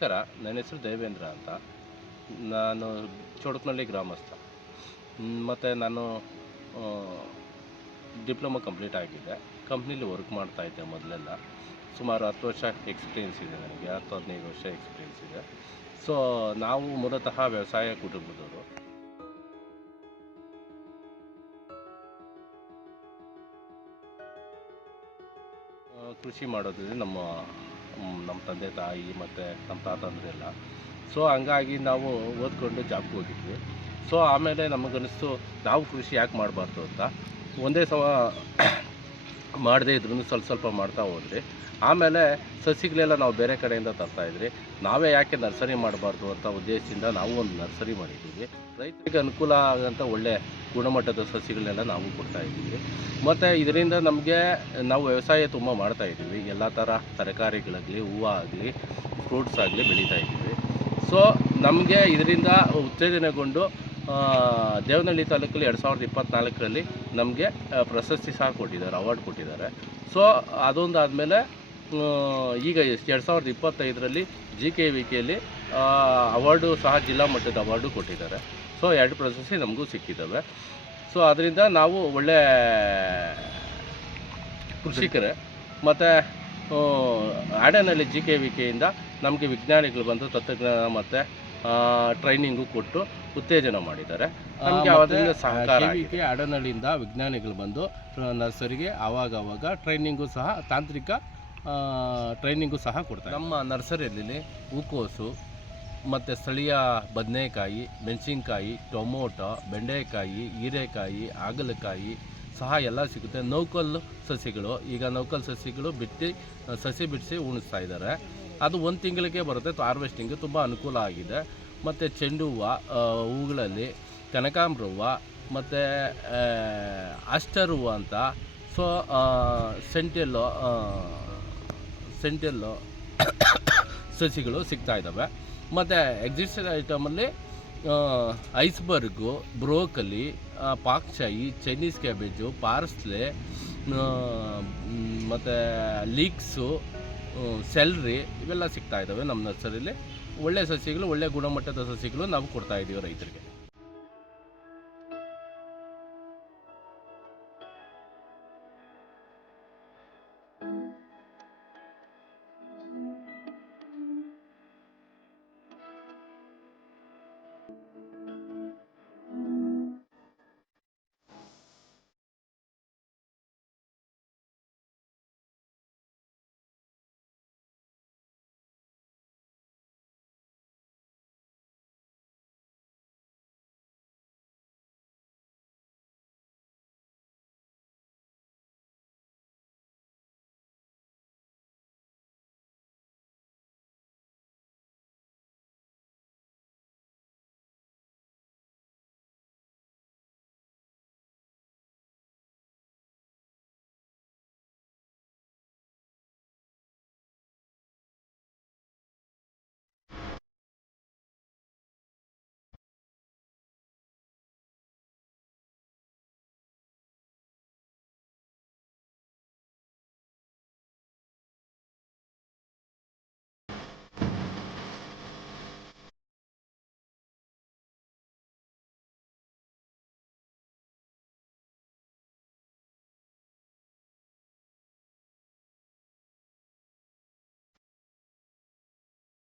ನಮಸ್ಕಾರ. ನನ್ನ ಹೆಸರು ದೇವೇಂದ್ರ ಅಂತ. ನಾನು ಚೋಡಕನಹಳ್ಳಿ ಗ್ರಾಮಸ್ಥ. ಮತ್ತು ನಾನು ಡಿಪ್ಲೊಮಾ ಕಂಪ್ಲೀಟ್ ಆಗಿದೆ. ಕಂಪ್ನೀಲಿ ವರ್ಕ್ ಮಾಡ್ತಾಯಿದ್ದೆ ಮೊದಲೆಲ್ಲ. ಸುಮಾರು 10 ವರ್ಷ ಎಕ್ಸ್ಪೀರಿಯೆನ್ಸ್ ಇದೆ ನನಗೆ. 10-15 ವರ್ಷ ಎಕ್ಸ್ಪೀರಿಯೆನ್ಸ್ ಇದೆ. ಸೊ ನಾವು ಮೂಲತಃ ವ್ಯವಸಾಯ ಕುಟುಂಬದವರು. ಕೃಷಿ ಮಾಡೋದ್ರಿಂದ ನಮ್ಮ ತಂದೆ ತಾಯಿ ಮತ್ತು ನಮ್ಮ ತಾತಂದ್ರೆಲ್ಲ. ಸೊ ಹಂಗಾಗಿ ನಾವು ಓದ್ಕೊಂಡು ಜಾಬ್ಗೆ ಹೋಗಿದ್ವಿ. ಸೊ ಆಮೇಲೆ ನಮಗನ್ನಿಸ್ತು ನಾವು ಕೃಷಿ ಯಾಕೆ ಮಾಡಬಾರ್ದು ಅಂತ. ಒಂದೇ ಸಮ ಮಾಡದೇ ಇದ್ರೂ ಸ್ವಲ್ಪ ಮಾಡ್ತಾ ಹೋದ್ರಿ. ಆಮೇಲೆ ಸಸಿಗಳೆಲ್ಲ ನಾವು ಬೇರೆ ಕಡೆಯಿಂದ ತರ್ತಾಯಿದ್ರಿ. ನಾವೇ ಯಾಕೆ ನರ್ಸರಿ ಮಾಡಬಾರ್ದು ಅಂತ ಉದ್ದೇಶದಿಂದ ನಾವು ಒಂದು ನರ್ಸರಿ ಮಾಡಿದ್ದೀವಿ. ರೈತರಿಗೆ ಅನುಕೂಲ ಆಗೋಂಥ ಒಳ್ಳೆ ಗುಣಮಟ್ಟದ ಸಸಿಗಳನ್ನೆಲ್ಲ ನಾವು ಕೊಡ್ತಾಯಿದ್ದೀವಿ. ಮತ್ತು ಇದರಿಂದ ನಾವು ವ್ಯವಸಾಯ ತುಂಬ ಮಾಡ್ತಾಯಿದ್ದೀವಿ. ಎಲ್ಲ ಥರ ತರಕಾರಿಗಳಾಗಲಿ, ಹೂವು ಆಗಲಿ, ಫ್ರೂಟ್ಸ್ ಆಗಲಿ ಬೆಳೀತಾಯಿದ್ದೀವಿ. ಸೊ ನಮಗೆ ಇದರಿಂದ ಉತ್ತೇಜನಗೊಂಡು ದೇವನಹಳ್ಳಿ ತಾಲೂಕಲ್ಲಿ 2024ರಲ್ಲಿ ನಮಗೆ ಪ್ರಶಸ್ತಿ ಸಹ ಕೊಟ್ಟಿದ್ದಾರೆ, ಅವಾರ್ಡ್ ಕೊಟ್ಟಿದ್ದಾರೆ. ಸೊ ಅದೊಂದು ಆದಮೇಲೆ ಈಗ 2025ರಲ್ಲಿ GKVKಯಲ್ಲಿ ಅವಾರ್ಡು ಸಹ ಜಿಲ್ಲಾ ಮಟ್ಟದ ಅವಾರ್ಡು ಕೊಟ್ಟಿದ್ದಾರೆ. ಸೊ 2 ಪ್ರಶಸ್ತಿ ನಮಗೂ ಸಿಕ್ಕಿದ್ದಾವೆ. ಸೊ ಅದರಿಂದ ನಾವು ಒಳ್ಳೆ ಕೃಷಿಕರೇ. ಮತ್ತು ಆಡನಹಳ್ಳಿ GKVKಯಿಂದ ನಮಗೆ ವಿಜ್ಞಾನಿಗಳು ಬಂದು ತಂತ್ರಜ್ಞಾನ ಮತ್ತು ಟ್ರೈನಿಂಗು ಕೊಟ್ಟು ಉತ್ತೇಜನ ಮಾಡಿದ್ದಾರೆ. ನಮಗೆ ಅದರಿಂದ ಸಹಕಾರ ಆಗಿದೆ. ಆಡನಹಳ್ಳಿಯಿಂದ ವಿಜ್ಞಾನಿಗಳು ಬಂದು ನರ್ಸರಿಗೆ ಆವಾಗವಾಗ ಟ್ರೈನಿಂಗು ಸಹ ತಾಂತ್ರಿಕ ಟ್ರೈನಿಂಗು ಸಹ ಕೊಡ್ತಾರೆ. ನಮ್ಮ ನರ್ಸರಿಯಲ್ಲಿ ಹೂಕೋಸು ಮತ್ತು ಸ್ಥಳೀಯ ಬದನೆಕಾಯಿ, ಮೆಣಸಿನ್ಕಾಯಿ, ಟೊಮೊಟೊ, ಬೆಂಡೆಕಾಯಿ, ಹೀರೆಕಾಯಿ, ಹಾಗಲಕಾಯಿ ಸಹ ಎಲ್ಲ ಸಿಗುತ್ತೆ. ನೌಕಲ್ಲು ಸಸಿಗಳು, ಈಗ ನೌಕಲ್ ಸಸಿಗಳು ಸಸಿ ಬಿಡಿಸಿ ಉಣಿಸ್ತಾ ಇದ್ದಾರೆ. ಅದು 1 ತಿಂಗಳಿಗೆ ಬರುತ್ತೆ. ಹಾರ್ವೆಸ್ಟಿಂಗು ತುಂಬ ಅನುಕೂಲ ಆಗಿದೆ. ಮತ್ತು ಚೆಂಡು ಹೂಗಳಲ್ಲಿ ಕನಕಾಂಬರ ಹೂವು ಮತ್ತು ಆಸ್ಟರ್ ಹೂವು ಅಂತ, ಸೊ ಸೆಂಟೆಲ್ಲೋ ಸಸಿಗಳು ಸಿಗ್ತಾಯಿದ್ದಾವೆ. ಮತ್ತು ಎಕ್ಸಿಸ್ಟೆಡ್ ಐಟಮಲ್ಲಿ ಐಸ್ಬರ್ಗು, ಬ್ರೋಕಲಿ, ಪಾಕ್ಚಾಯಿ, ಚೈನೀಸ್ ಕ್ಯಾಬೇಜು, ಪಾರ್ಸ್ಲೆ, ಮತ್ತು ಲೀಕ್ಸು, ಸೆಲ್ರಿ ಇವೆಲ್ಲ ಸಿಗ್ತಾಯಿದ್ದಾವೆ ನಮ್ಮ ನರ್ಸರಿಲಿ. ಒಳ್ಳೆಯ ಸಸಿಗಳು, ಒಳ್ಳೆಯ ಗುಣಮಟ್ಟದ ಸಸಿಗಳು ನಾವು ಕೊಡ್ತಾಯಿದ್ದೀವಿ ರೈತರಿಗೆ.